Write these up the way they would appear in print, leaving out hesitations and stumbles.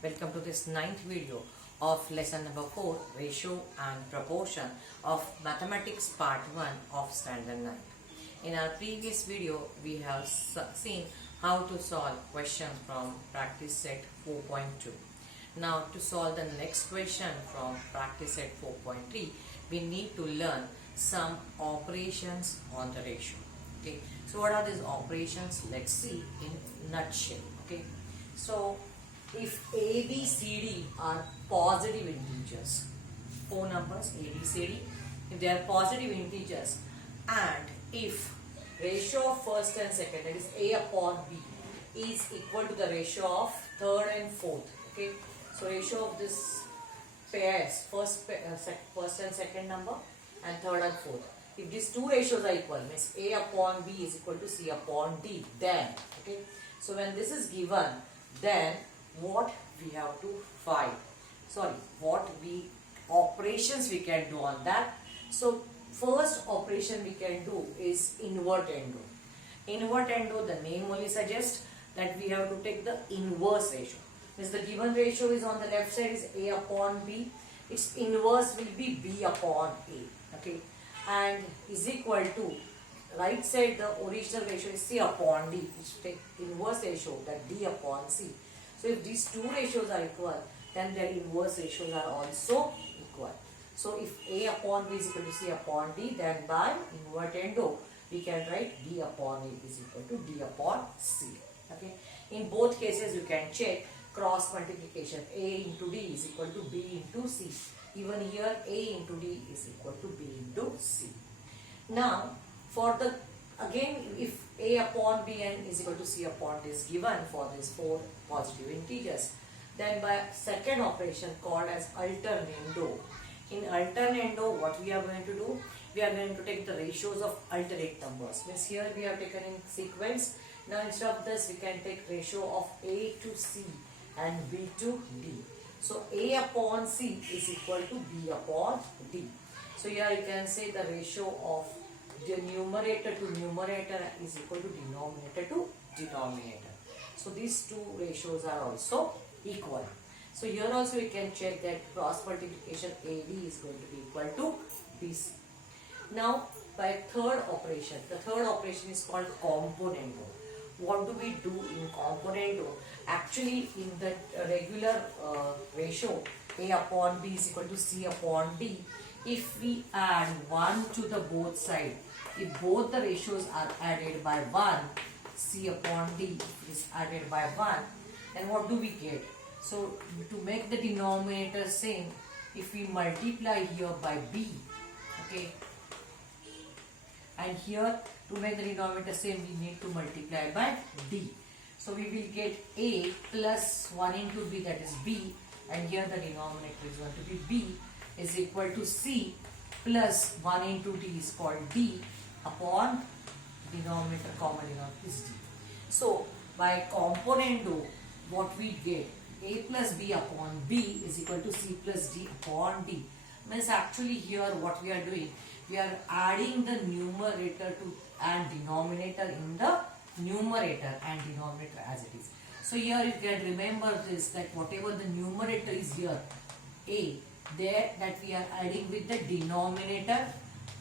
Welcome to this ninth video of lesson number 4, Ratio and Proportion of Mathematics Part 1 of Standard 9. In our previous video, we have seen how to solve questions from practice set 4.2. Now to solve the next question from practice set 4.3, we need to learn some operations on the ratio. Okay, so what are these operations? Let's see in nutshell. Okay, so if A, B, C, D are positive integers, four numbers A, B, C, D, if they are positive integers, and if ratio of first and second, that is A upon B, is equal to the ratio of third and fourth. Okay, so ratio of this pairs, first and second number and third and fourth. If these two ratios are equal, means A upon B is equal to C upon D, then, okay, so when this is given, then what we have to find, operations we can do on that. So first operation we can do is invert endo. Invert endo, the name only suggests that we have to take the inverse ratio. Means the given ratio is on the left side is A upon B, its inverse will be B upon A, okay, and is equal to right side the original ratio is C upon D, which take inverse ratio, that D upon C. So if these two ratios are equal, then their inverse ratios are also equal. So if A upon B is equal to C upon D, then by invert endo we can write D upon A is equal to D upon C. Okay. In both cases you can check cross multiplication. A into D is equal to B into C. Even here A into D is equal to B into C. Now for the again, if A upon Bn is equal to C upon D is given for these four positive integers, then by second operation called as alternando. In alternando, what we are going to do? We are going to take the ratios of alternate numbers. Means here we have taken in sequence. Now instead of this, we can take ratio of A to C and B to D. So A upon C is equal to B upon D. So here you can say the ratio of the numerator to numerator is equal to denominator to denominator. So these two ratios are also equal. So here also we can check that cross multiplication AB is going to be equal to BC. Now by third operation, the third operation is called componendo. What do we do in componendo? Actually in the regular ratio A upon B is equal to C upon D, if we add 1 to the both side, if both the ratios are added by 1, C upon D is added by 1, then what do we get? So to make the denominator same, if we multiply here by B, okay, and here to make the denominator same we need to multiply by D. So we will get A plus 1 into B, that is B, and here the denominator is going to be B, is equal to C plus 1 into D is called D upon denominator, common denominator is D. So by componendo, what we get, A plus B upon B is equal to C plus D upon D. Means actually here what we are doing, we are adding the numerator to and denominator in the numerator and denominator as it is. So here you can remember this, that whatever the numerator is here, A, there that we are adding with the denominator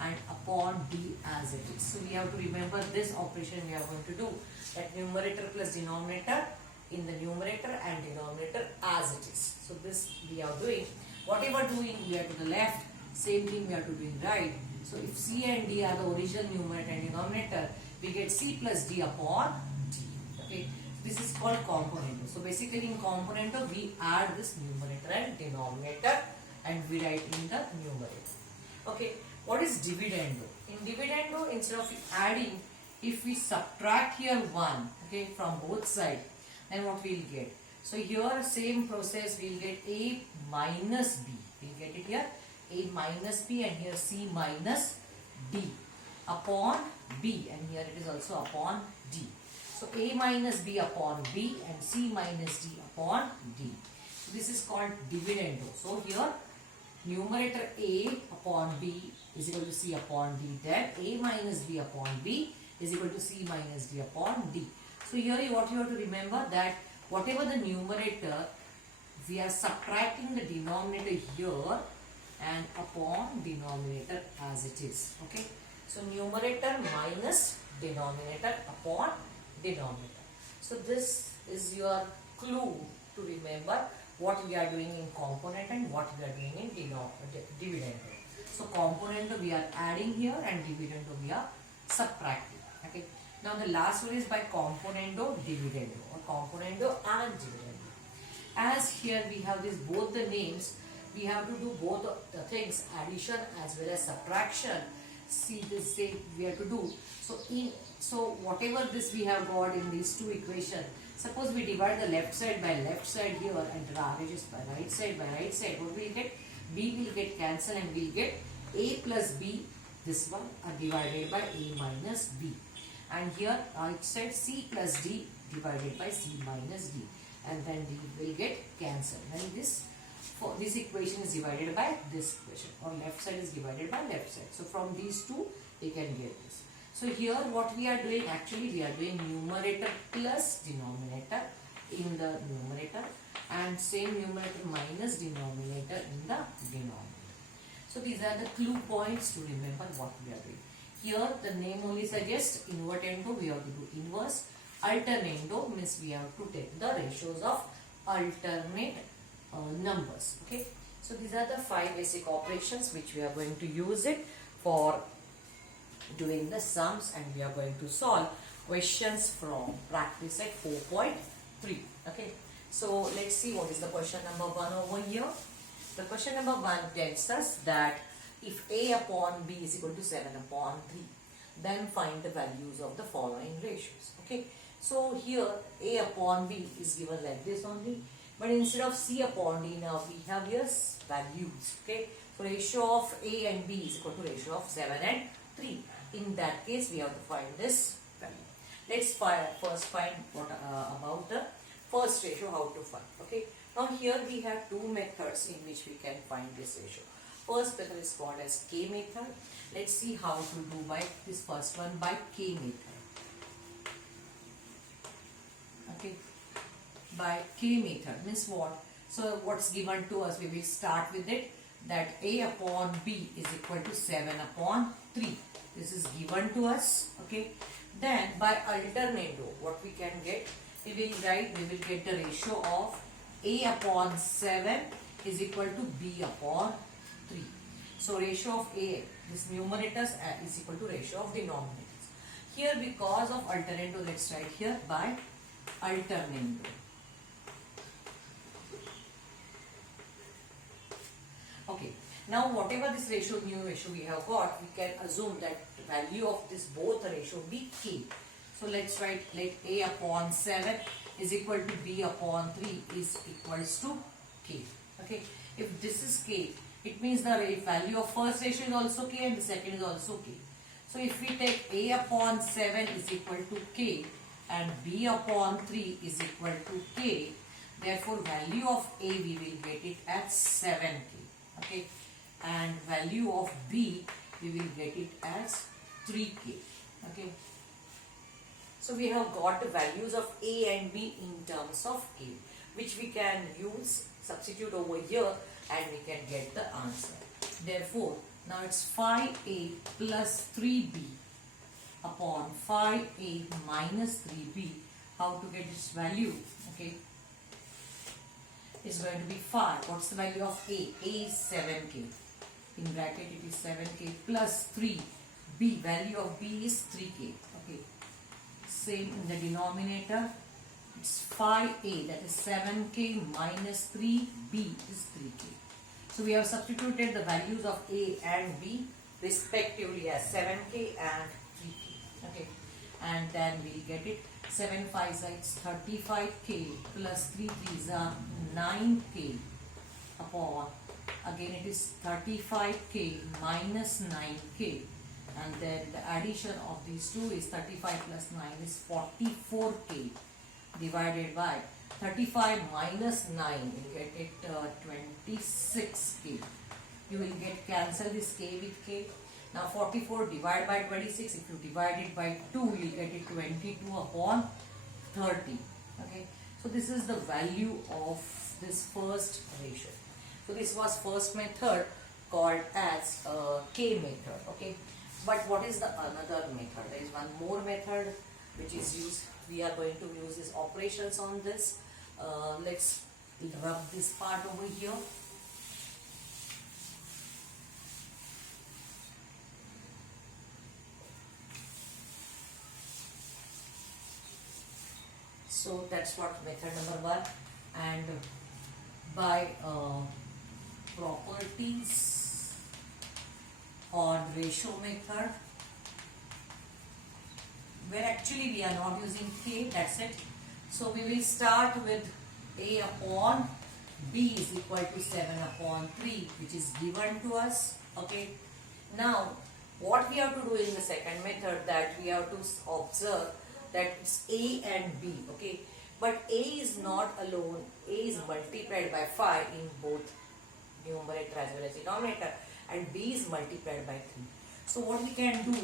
and upon D as it is. So we have to remember this operation we are going to do, that numerator plus denominator in the numerator and denominator as it is. So this we are doing. Whatever doing we are to the left, same thing we are to do in right. So if C and D are the original numerator and denominator, we get C plus D upon D. Okay, this is called componendo. So basically in componendo we add this numerator and denominator and we write in the numerator. Okay, what is dividendo? In dividendo, instead of adding, if we subtract here 1, okay, from both sides, then what we will get? So here same process, we will get A minus B. We will get it here, A minus B, and here C minus D upon B, and here it is also upon D. So A minus B upon B and C minus D upon D. This is called dividendo. So here numerator A upon B is equal to C upon D, then A minus B upon B is equal to C minus D upon D. So here what you have to remember, that whatever the numerator we are subtracting the denominator here and upon denominator as it is. Okay, so numerator minus denominator upon denominator. So this is your clue to remember what we are doing in component and what we are doing in dividend. So component we are adding here and dividend we are subtracting. Okay, now the last one is by componendo dividendo, or componendo and dividendo. As here we have this both the names, we have to do both the things, addition as well as subtraction. See this thing we have to do. So whatever this we have got in these two equations, suppose we divide the left side by left side here and the is by right side, what will get? B will get cancelled and we'll get A plus B, this one are divided by A minus B. And here right side C plus D divided by C minus D. And then D will get cancelled. And this equation is divided by this equation, or left side is divided by left side. So from these two we can get this. So here what we are doing, actually we are doing numerator plus denominator in the numerator and same numerator minus denominator in the denominator. So these are the clue points to remember what we are doing. Here the name only suggests invertendo, we have to do inverse. Alternando means we have to take the ratios of alternate numbers. Okay, so these are the 5 basic operations which we are going to use it for doing the sums, and we are going to solve questions from practice set 4.3. Okay, so let's see what is the question number 1 over here. The question number 1 tells us that if A upon B is equal to 7 upon 3, then find the values of the following ratios. Okay, so here A upon B is given like this only, but instead of C upon D, now we have here values. Okay, so ratio of A and B is equal to ratio of 7 and 3. In that case, we have to find this value. Let's first find what about the first ratio, how to find. Okay, now here we have two methods in which we can find this ratio. First method is called as K method. Let's see how to do by this first one by K method. Okay, by K method means what? So what's given to us, we will start with it, that A upon B is equal to 7 upon 3. This is given to us. Okay, then by alternando, what we can get, we will get the ratio of A upon 7 is equal to B upon 3. So ratio of A, this numerators is equal to ratio of denominators. Here because of alternando, let's write here by alternando. Okay, now whatever this ratio, new ratio we have got, we can assume that the value of this both ratio be K. So let's write, let A upon 7 is equal to B upon 3 is equals to K. Okay, if this is K, it means the value of first ratio is also K and the second is also K. So if we take A upon 7 is equal to K and B upon 3 is equal to K, therefore value of A we will get it at 7K. Okay, and value of B we will get it as 3K. Okay, so we have got the values of A and B in terms of K, which we can use, substitute over here, and we can get the answer. Therefore, now it's 5A plus 3B upon 5A minus 3B. How to get its value? Okay, is going to be 5. What's the value of A? A is 7K. In bracket it is 7K plus 3. B, value of B is 3K. Okay. Same in the denominator. It's 5A, that is 7K minus 3B is 3K. So we have substituted the values of A and B respectively as 7K and 3K. Okay. And then we'll get it. 7 5 is 35K plus 3 3s are 9K upon, again it is 35K minus 9K, and then the addition of these two is 35 plus 9 is 44K divided by 35 minus 9, you get it 26K. You will get cancel this K with K. Now 44 divided by 26, if you divide it by 2, you get it 22 upon 30. Okay, so this is the value of this first ratio. So this was first method called as K method. Okay, but what is the another method? There is one more method which is used. We are going to use these operations on this. Let's rub this part over here. So that's what method number 1. And by properties or ratio method, where actually we are not using K, that's it. So we will start with A upon B is equal to 7 upon 3, which is given to us. Okay. Now, what we have to do in the second method, that we have to observe that it's A and B. Okay. But A is not alone. A is multiplied by 5 in both numerator as well as denominator, and B is multiplied by 3. So what we can do,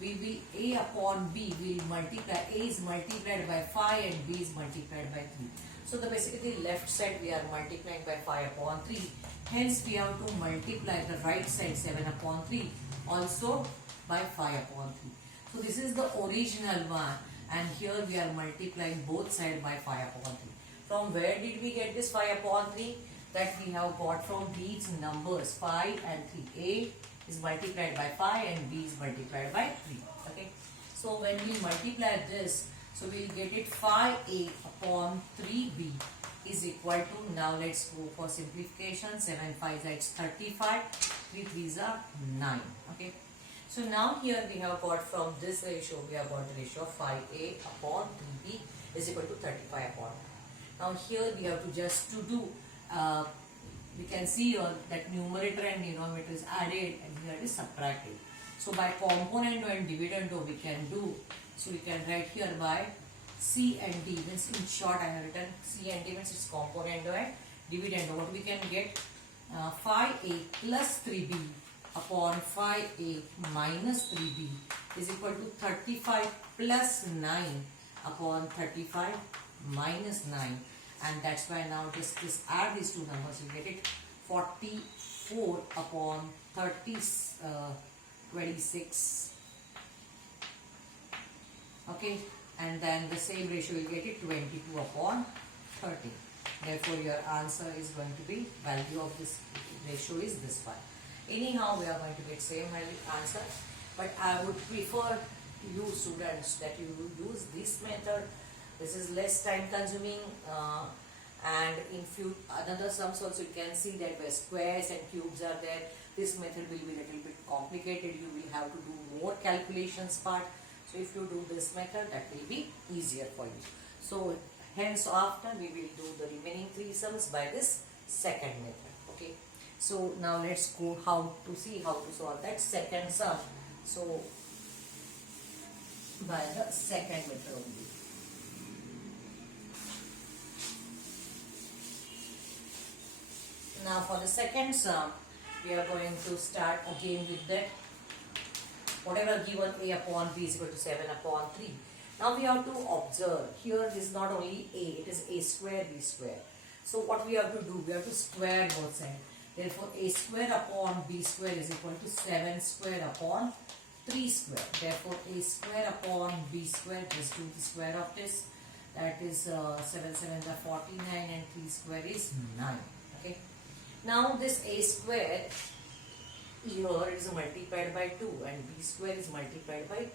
we will A upon B will multiply. A is multiplied by 5 and B is multiplied by 3. So the basically left side we are multiplying by 5 upon 3. Hence we have to multiply the right side 7 upon 3 also by 5 upon 3. So this is the original one, and here we are multiplying both sides by 5 upon 3. From where did we get this 5 upon 3? That we have got from these numbers 5 and 3. A is multiplied by 5 and B is multiplied by 3. Okay. So when we multiply this, so we will get it 5A upon 3B is equal to, now let's go for simplification, 7 5 is 35, 3 3s are 9. Okay. So now here we have got from this ratio, we have got the ratio of 5A upon 3B is equal to 35 upon 9. Now here we have to just to do, we can see that numerator and denominator is added and here it is subtracted. So by component and dividendo we can do, so we can write here by C and D, means in short I have written C and D means it's componendo and dividendo. What we can get, 5A plus 3B upon 5A minus 3B is equal to 35 plus 9 upon 35 minus 9. And that's why now just add these two numbers, you get it 44 upon 26. Okay, and then the same ratio you get it 22 upon 30. Therefore your answer is going to be, value of this ratio is this one. Anyhow we are going to get same answer, but I would prefer you students that you use this method. This is less time consuming, and in few another sums also you can see that where squares and cubes are there, this method will be a little bit complicated. You will have to do more calculations part. So if you do this method, that will be easier for you. So hence after we will do the remaining 3 sums by this second method. Okay. So now let's go how to solve that second sum. So by the second method only. Now for the second sum, we are going to start again with that whatever given A upon B is equal to 7 upon 3. Now we have to observe here, this is not only A, it is A square B square. So what we have to do, we have to square both sides. Therefore A square upon B square is equal to 7 square upon 3 square. Therefore A square upon B square, just do the square of this. That is 7 7 are 49 and 3 square is 9. Okay. Now this A square here is multiplied by 2 and B square is multiplied by 3.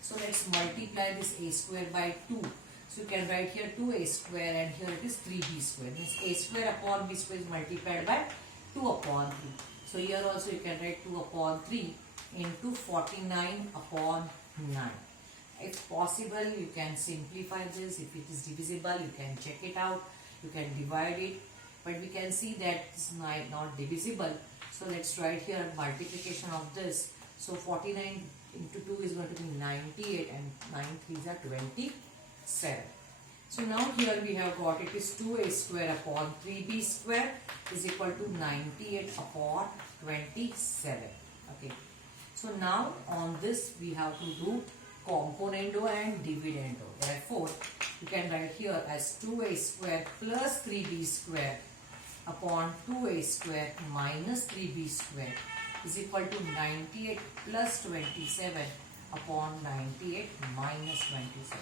So let's multiply this A square by 2. So you can write here 2A square and here it is 3B square. Means A square upon B square is multiplied by 2 upon 3. So here also you can write 2 upon 3 into 49 upon 9. If possible, you can simplify this. If it is divisible, you can check it out. You can divide it. But we can see that it's not divisible. So let's write here multiplication of this. So 49 into 2 is going to be 98 and 9 3s are 27. So now here we have got it is 2A square upon 3B square is equal to 98 upon 27. Okay. So now on this we have to do componendo and dividendo. Therefore, you can write here as 2a square plus 3b square upon 2a square minus 3b square is equal to 98 plus 27 upon 98 minus 27.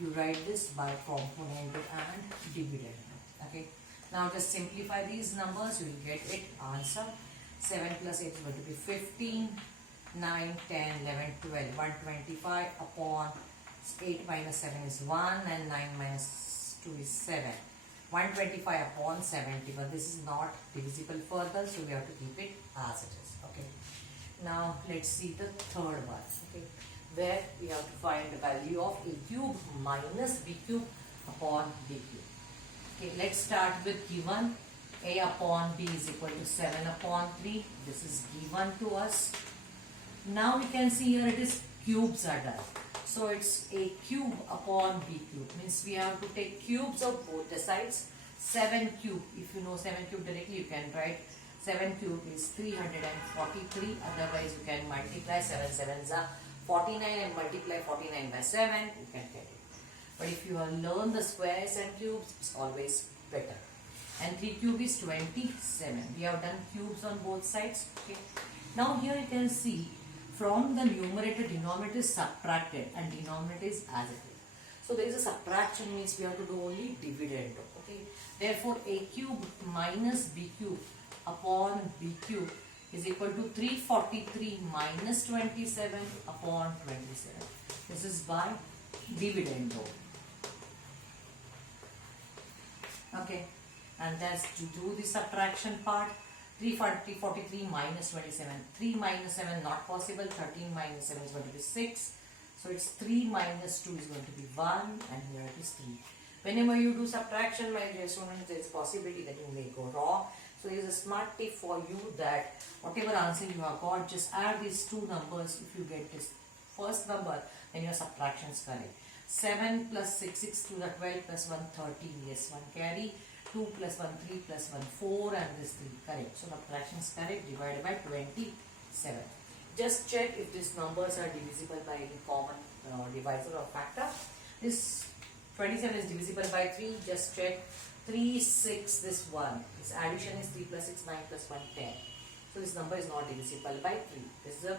You write this by componendo and dividendo. Okay. Now just simplify these numbers. You will get it answer. 7 plus 8 is going to be 15. 9, 10, 11, 12. 125 upon 8 minus 7 is 1 and 9 minus 2 is 7. 125 upon 70, but this is not divisible further, so we have to keep it as it is. Okay. Now let's see the third one. Okay, where we have to find the value of a cube minus b cube upon b cube. Okay, let's start with given a upon b is equal to 7 upon 3. This is given to us. Now we can see here it is cubes are done. So it's a cube upon b cube. Means we have to take cubes of both the sides. 7 cube. If you know 7 cube directly, you can write 7 cube is 343. Otherwise, you can multiply 7 sevens are 49 and multiply 49 by 7. You can get it. But if you have learned the squares and cubes, it's always better. And 3 cube is 27. We have done cubes on both sides. Okay. Now here you can see from the numerator, denominator is subtracted and denominator is as it is. So there is a subtraction, means we have to do only dividend. Okay. Therefore, a cube minus b cube upon b cube is equal to 343 minus 27 upon 27. This is by dividendo. Okay. And that's to do the subtraction part. 343 minus 27. 3 minus 7 not possible. 13 minus 7 is going to be 6. So it's 3 minus 2 is going to be 1 and here it is 3. Whenever you do subtraction, my dear students, there is possibility that you may go wrong. So there is a smart tip for you that whatever answer you have got, just add these two numbers. If you get this first number, then your subtraction is correct. 7 plus 6, 6 to the 12 plus 1, 13. Yes, 1 carry. 2 plus 1, 3 plus 1, 4 and this 3. Correct. So subtraction is correct. Divided by 27. Just check if these numbers are divisible by any common divisor or factor. This 27 is divisible by 3. Just check. 3, 6, this 1. This addition is 3 plus 6, 9 plus 1, 10. So this number is not divisible by 3. This is a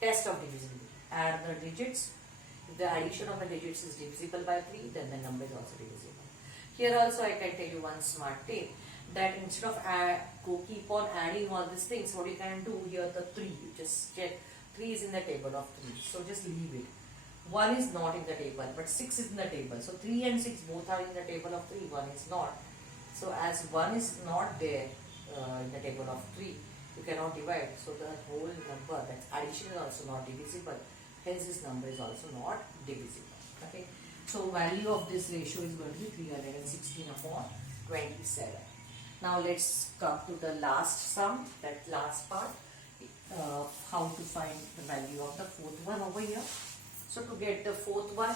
test of divisibility. Add the digits. If the addition of the digits is divisible by 3, then the number is also divisible. Here also I can tell you one smart tip, that instead of keep on adding all these things, what you can do here, the 3, you just check 3 is in the table of 3, so just leave it. 1 is not in the table, but 6 is in the table. So 3 and 6 both are in the table of 3, 1 is not. So as 1 is not there in the table of 3, you cannot divide. So the whole number, that addition is also not divisible. Hence this number is also not divisible. Okay. So value of this ratio is going to be 316 upon 27. Now let's come to the last sum, that last part, how to find the value of the fourth one over here. So to get the fourth one,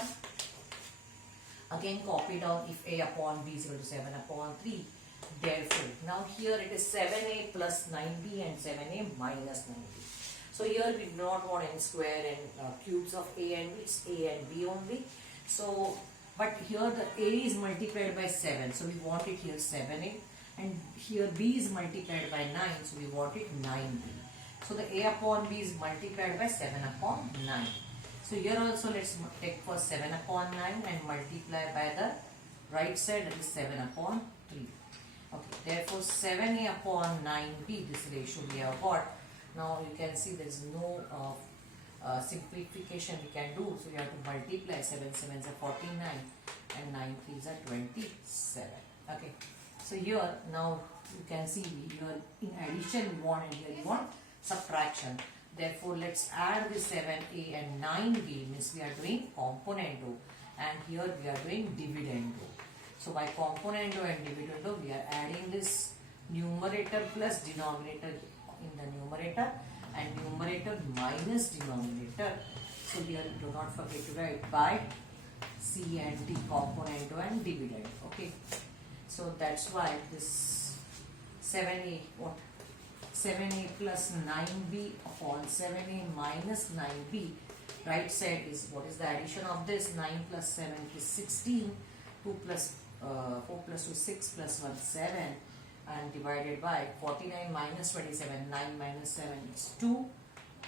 again copy down if a upon b is equal to 7 upon 3. Therefore, now here it is 7a plus 9b and 7a minus 9b. So here we do not want any square and cubes of a and b, it's a and b only. So, but here the a is multiplied by 7, so we want it here 7a, and here b is multiplied by 9, so we want it 9b. So the a upon b is multiplied by 7 upon 9. So here also let's take for 7 upon 9 and multiply by the right side, that is 7 upon 3. Okay, therefore 7a upon 9b, this ratio we have got. Now you can see there is no simplification we can do, so you have to multiply. 7 sevens are 49 and 9 threes are 27. Okay, so here now you can see here in addition we want and here you want subtraction. Therefore let's add the 7a and 9b, means we are doing componendo, and here we are doing dividendo. So by componendo and dividendo we are adding this numerator plus denominator in the numerator and numerator minus denominator. So here do not forget to write by C and D, componendo and dividend. Okay, so that's why this 7a what 7a plus 9b upon 7a minus 9b, right side is what is the addition of this? 9 plus 7 is 16. 2 plus 4 plus 2 6 plus 1 7, and divided by 49 minus 27. 9 minus 7 is 2,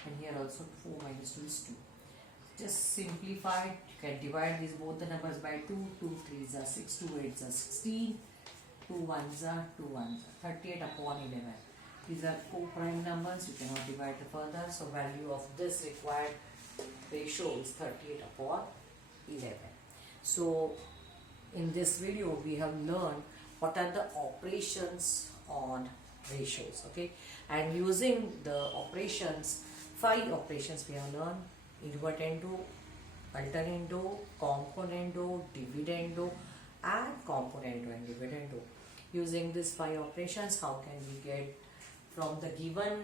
and here also 4 minus 2 is 2. Just simplify. You can divide these both the numbers by 2. 2 3s are 6, 2 8s are 16, 2 1s are 2 1s are 38 upon 11. These are co-prime numbers. You cannot divide further. So value of this required ratio is 38 upon 11. So in this video we have learned what are the operations on ratios, okay, and using the operations, 5 operations we have learned: invertendo, alternando, componendo, dividendo and componendo and dividendo. Using these 5 operations, how can we get from the given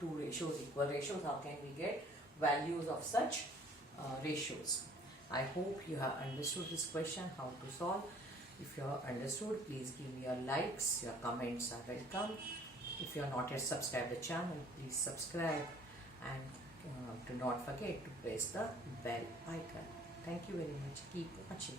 two ratios, equal ratios, how can we get values of such ratios? I hope you have understood this question, how to solve. If you have understood, please give me your likes, your comments are welcome. If you are not yet subscribed the channel, please subscribe, and do not forget to press the bell icon. Thank you very much. Keep watching.